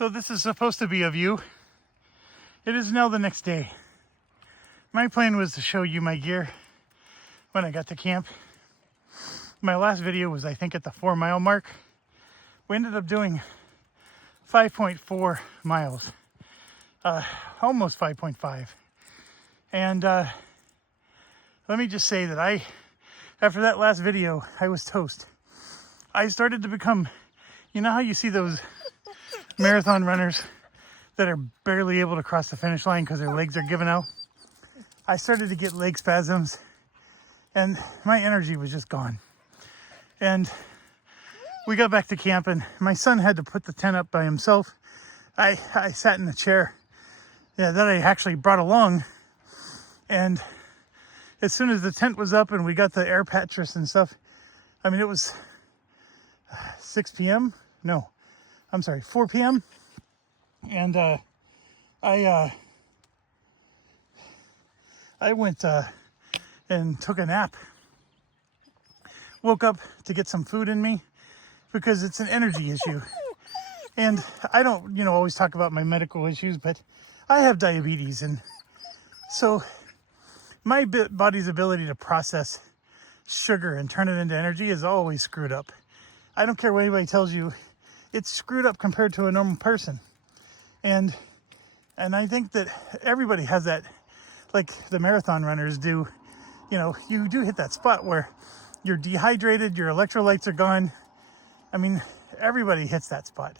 So this is supposed to be a view. It is now the next day. My plan was to show you my gear when I got to camp. My last video was, I think, at the 4-mile mark. We ended up doing 5.4 miles, almost 5.5. And let me just say that after that last video, I was toast. I started to become, you know how you see those marathon runners that are barely able to cross the finish line because their legs are giving out? I started to get leg spasms and my energy was just gone. And we got back to camp and my son had to put the tent up by himself. I sat in the chair that I actually brought along, and as soon as the tent was up and we got the air mattress and stuff, I mean, it was 6 p.m. No, I'm sorry, 4 p.m. And I went and took a nap. Woke up to get some food in me because it's an energy issue. And I don't, always talk about my medical issues, but I have diabetes. And so my body's ability to process sugar and turn it into energy is always screwed up. I don't care what anybody tells you, it's screwed up compared to a normal person. And I think that everybody has that, like the marathon runners do. You do hit that spot where you're dehydrated, your electrolytes are gone. I mean, everybody hits that spot.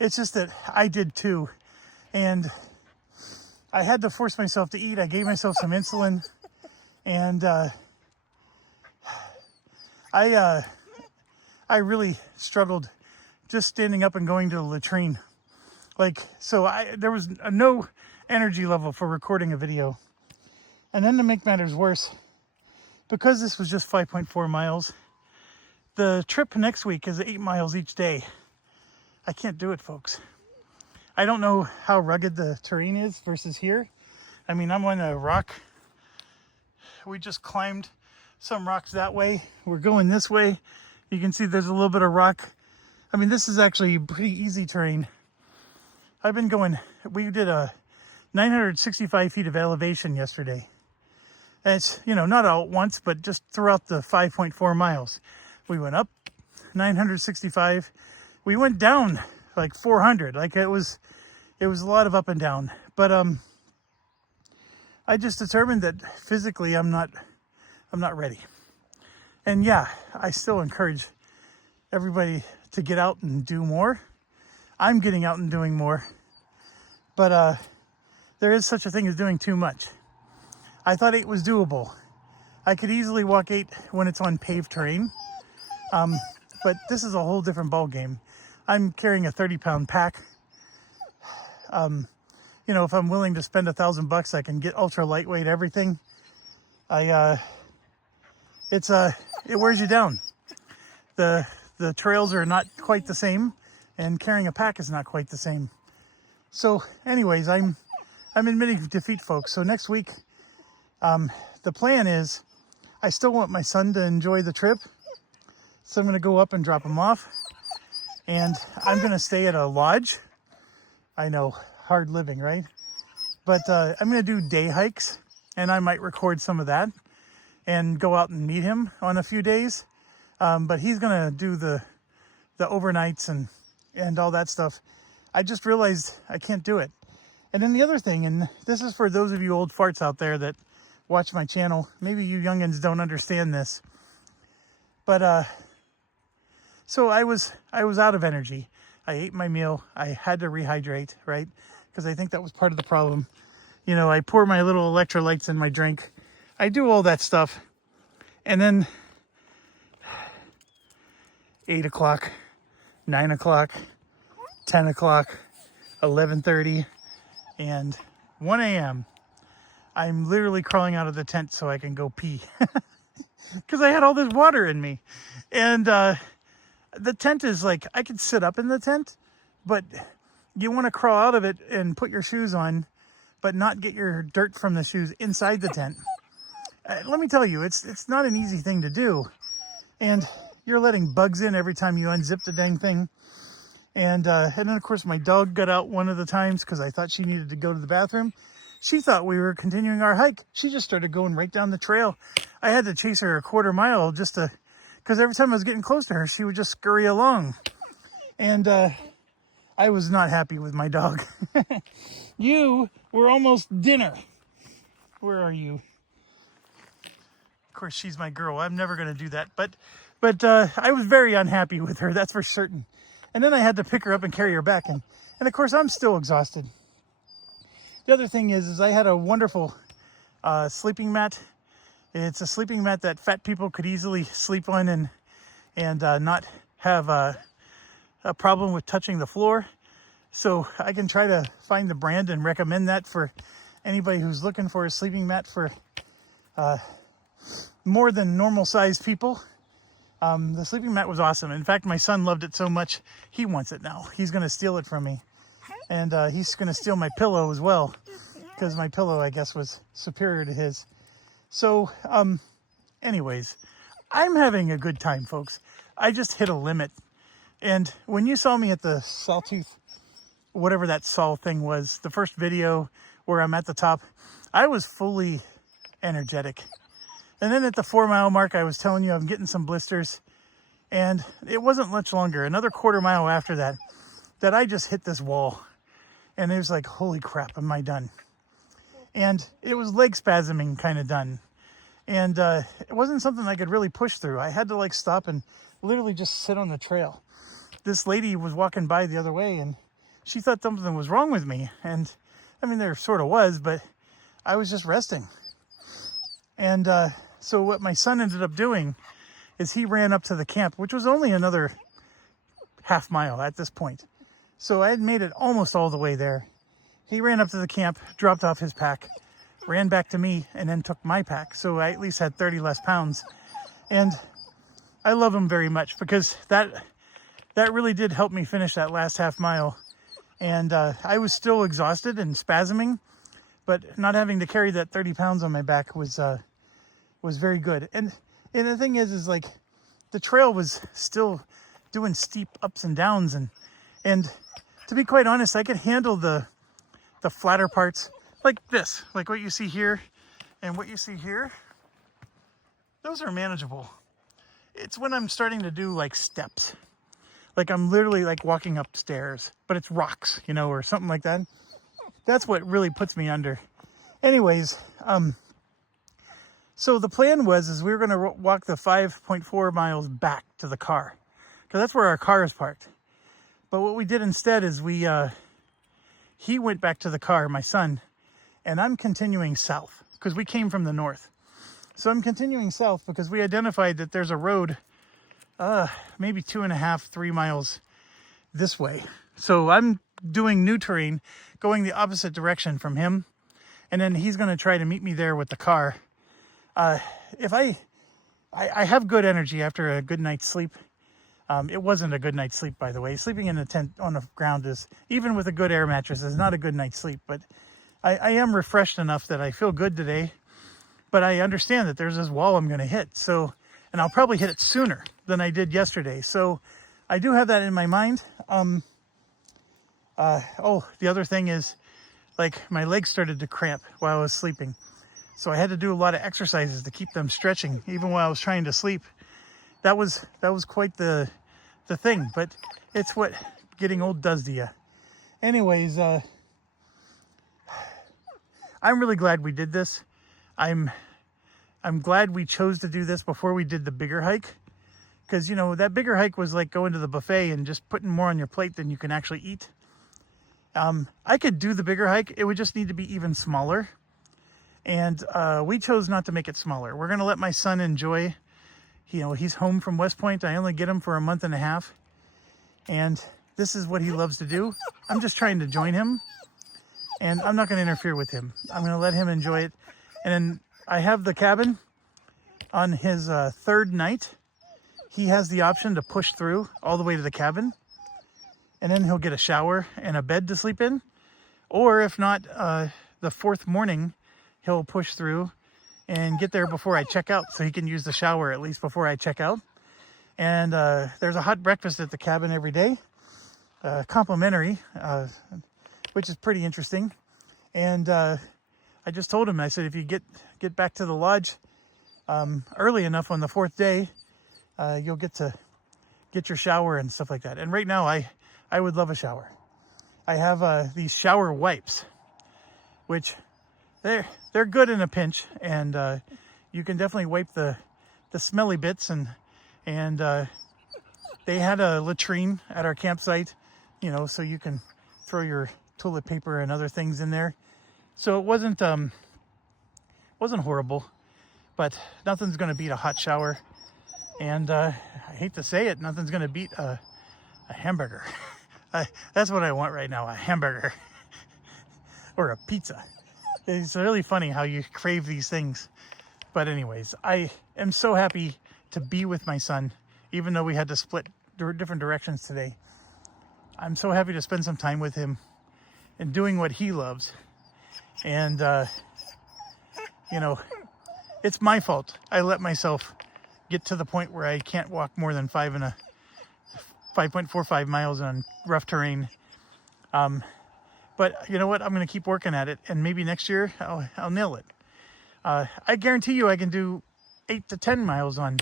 It's just that I did too. And I had to force myself to eat. I gave myself some insulin. And I really struggled just standing up and going to the latrine. There was no energy level for recording a video. And then to make matters worse, because this was just 5.4 miles, the trip next week is 8 miles each day. I can't do it, folks. I don't know how rugged the terrain is versus here. I mean, I'm on a rock. We just climbed some rocks that way. We're going this way. You can see there's a little bit of rock. I mean, this is actually pretty easy terrain. We did a 965 feet of elevation yesterday. And it's, not all at once, but just throughout the 5.4 miles. We went up 965. We went down like 400. It was a lot of up and down. But I just determined that physically I'm not ready. And yeah, I still encourage everybody to get out and do more. I'm getting out and doing more. But there is such a thing as doing too much. I thought 8 was doable. I could easily walk 8 when it's on paved terrain. But this is a whole different ball game. I'm carrying a 30-pound pack. If I'm willing to spend $1,000, I can get ultra lightweight everything. It wears you down. The trails are not quite the same, and carrying a pack is not quite the same. So anyways, I'm admitting defeat, folks. So next week, the plan is I still want my son to enjoy the trip. So I'm going to go up and drop him off, and I'm going to stay at a lodge. I know, hard living, right? But I'm going to do day hikes, and I might record some of that and go out and meet him on a few days. But he's going to do the overnights and all that stuff. I just realized I can't do it. And then the other thing, and this is for those of you old farts out there that watch my channel, maybe you youngins don't understand this. But so I was out of energy. I ate my meal. I had to rehydrate, right? Because I think that was part of the problem. I pour my little electrolytes in my drink. I do all that stuff. And then 8 o'clock, 9 o'clock, 10 o'clock, 11:30, and 1 a.m. I'm literally crawling out of the tent so I can go pee. Because I had all this water in me. And the tent is I could sit up in the tent, but you want to crawl out of it and put your shoes on, but not get your dirt from the shoes inside the tent. Let me tell you, it's not an easy thing to do. And you're letting bugs in every time you unzip the dang thing. And then, of course, my dog got out one of the times because I thought she needed to go to the bathroom. She thought we were continuing our hike. She just started going right down the trail. I had to chase her a quarter mile just to, because every time I was getting close to her, she would just scurry along. And I was not happy with my dog. You were almost dinner. Where are you? Of course, she's my girl. I'm never going to do that. But I was very unhappy with her, that's for certain. And then I had to pick her up and carry her back. And of course, I'm still exhausted. The other thing is I had a wonderful sleeping mat. It's a sleeping mat that fat people could easily sleep on and not have a problem with touching the floor. So I can try to find the brand and recommend that for anybody who's looking for a sleeping mat for more than normal sized people. The sleeping mat was awesome. In fact, my son loved it so much, he wants it now. He's going to steal it from me. And he's going to steal my pillow as well, because my pillow, I guess, was superior to his. So, anyways, I'm having a good time, folks. I just hit a limit. And when you saw me at the Sawtooth, whatever that saw thing was, the first video where I'm at the top, I was fully energetic. And then at the 4 mile mark, I was telling you I'm getting some blisters. And it wasn't much longer, another quarter mile after that I just hit this wall. And it was like, holy crap, am I done? And it was leg spasming kind of done. And it wasn't something I could really push through. I had to like stop and literally just sit on the trail. This lady was walking by the other way and she thought something was wrong with me. And I mean, there sort of was, but I was just resting. And so what my son ended up doing is he ran up to the camp, which was only another half mile at this point. So I had made it almost all the way there. He ran up to the camp, dropped off his pack, ran back to me, and then took my pack. So I at least had 30 less pounds. And I love him very much because that really did help me finish that last half mile. And I was still exhausted and spasming, but not having to carry that 30 pounds on my back was very good. And the thing is like the trail was still doing steep ups and downs, and to be quite honest, I could handle the flatter parts like this, like what you see here and what you see here. Those are manageable. It's when I'm starting to do like steps, like I'm literally like walking upstairs, but it's rocks, you know, or something like that. That's what really puts me under. Anyways, so the plan was we were going to walk the 5.4 miles back to the car, because that's where our car is parked. But what we did instead is he went back to the car, my son, and I'm continuing south because we came from the north. So I'm continuing south because we identified that there's a road maybe 2.5, 3 miles this way. So I'm doing new terrain, going the opposite direction from him. And then he's going to try to meet me there with the car. If I have good energy after a good night's sleep. It wasn't a good night's sleep, by the way. Sleeping in a tent on the ground is, even with a good air mattress, is not a good night's sleep. But I am refreshed enough that I feel good today. But I understand that there's this wall I'm going to hit. So, and I'll probably hit it sooner than I did yesterday. So I do have that in my mind. The other thing is, like, my legs started to cramp while I was sleeping. So I had to do a lot of exercises to keep them stretching, even while I was trying to sleep. That was quite the thing, but it's what getting old does to you. Anyways, I'm really glad we did this. I'm glad we chose to do this before we did the bigger hike, because, you know, that bigger hike was like going to the buffet and just putting more on your plate than you can actually eat. I could do the bigger hike. It would just need to be even smaller. And we chose not to make it smaller. We're going to let my son enjoy. You know, he's home from West Point. I only get him for a month and a half. And this is what he loves to do. I'm just trying to join him. And I'm not going to interfere with him. I'm going to let him enjoy it. And then I have the cabin on his third night. He has the option to push through all the way to the cabin. And then he'll get a shower and a bed to sleep in. Or if not, the fourth morning, he'll push through and get there before I check out, so he can use the shower at least before I check out. And there's a hot breakfast at the cabin every day. complimentary, which is pretty interesting. And I just told him, I said, if you get back to the lodge early enough on the 4th day, you'll get your shower and stuff like that. And right now, I would love a shower. I have these shower wipes, which they're good in a pinch, and you can definitely wipe the smelly bits. And they had a latrine at our campsite, you know, so you can throw your toilet paper and other things in there. So it wasn't horrible, but nothing's gonna beat a hot shower. And I hate to say it, nothing's gonna beat a hamburger. That's what I want right now, a hamburger or a pizza. It's really funny how you crave these things. But anyways, I am so happy to be with my son, even though we had to split different directions today. I'm so happy to spend some time with him and doing what he loves. And, you know, it's my fault. I let myself get to the point where I can't walk more than 5.45 miles on rough terrain. But you know what? I'm going to keep working at it, and maybe next year I'll nail it. I guarantee you I can do 8 to 10 miles on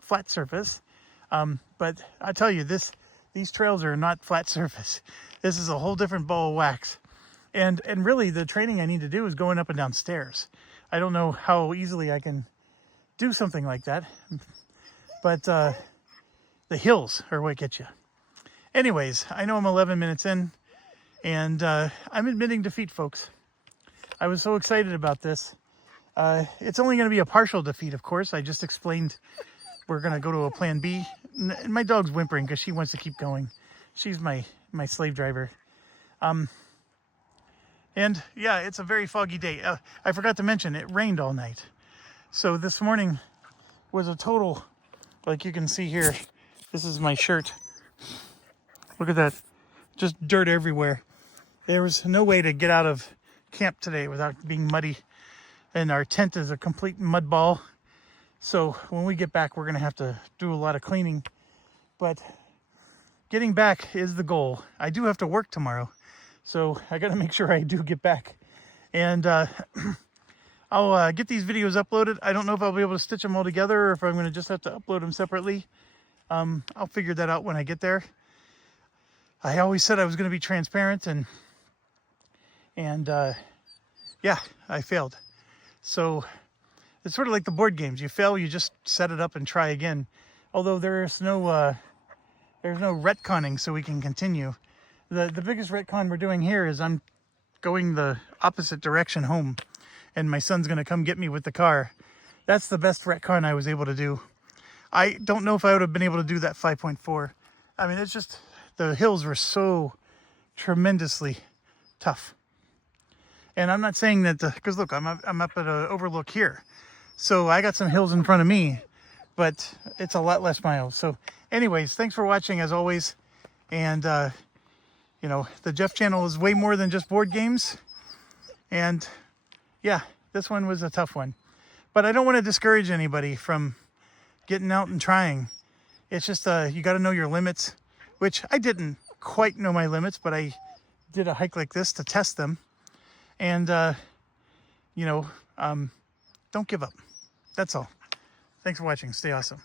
flat surface. But I tell you, these trails are not flat surface. This is a whole different ball of wax. And really, the training I need to do is going up and down stairs. I don't know how easily I can do something like that, but the hills are what get you. Anyways, I know I'm 11 minutes in, and I'm admitting defeat, folks. I was so excited about this. It's only going to be a partial defeat, of course. I just explained we're going to go to a plan B. And my dog's whimpering because she wants to keep going. She's my slave driver. And yeah, it's a very foggy day. I forgot to mention, it rained all night. So this morning was a total, like you can see here, this is my shirt. Look at that, just dirt everywhere. There was no way to get out of camp today without being muddy. And our tent is a complete mud ball. So when we get back, we're gonna have to do a lot of cleaning. But getting back is the goal. I do have to work tomorrow, so I gotta make sure I do get back. And I'll get these videos uploaded. I don't know if I'll be able to stitch them all together or if I'm gonna just have to upload them separately. I'll figure that out when I get there. I always said I was gonna be transparent, and yeah, I failed. So it's sort of like the board games. You fail, you just set it up and try again. Although there's no retconning, so we can continue. The biggest retcon we're doing here is I'm going the opposite direction home, and my son's gonna come get me with the car. That's the best retcon I was able to do. I don't know if I would have been able to do that 5.4. I mean, it's just, the hills were so tremendously tough. And I'm not saying that, because look, I'm up at an overlook here. So I got some hills in front of me, but it's a lot less miles. So anyways, thanks for watching as always. And, you know, the Jeff channel is way more than just board games. And yeah, this one was a tough one. But I don't want to discourage anybody from getting out and trying. It's just, you got to know your limits, which I didn't quite know my limits, but I did a hike like this to test them. And, you know, don't give up. That's all. Thanks for watching. Stay awesome.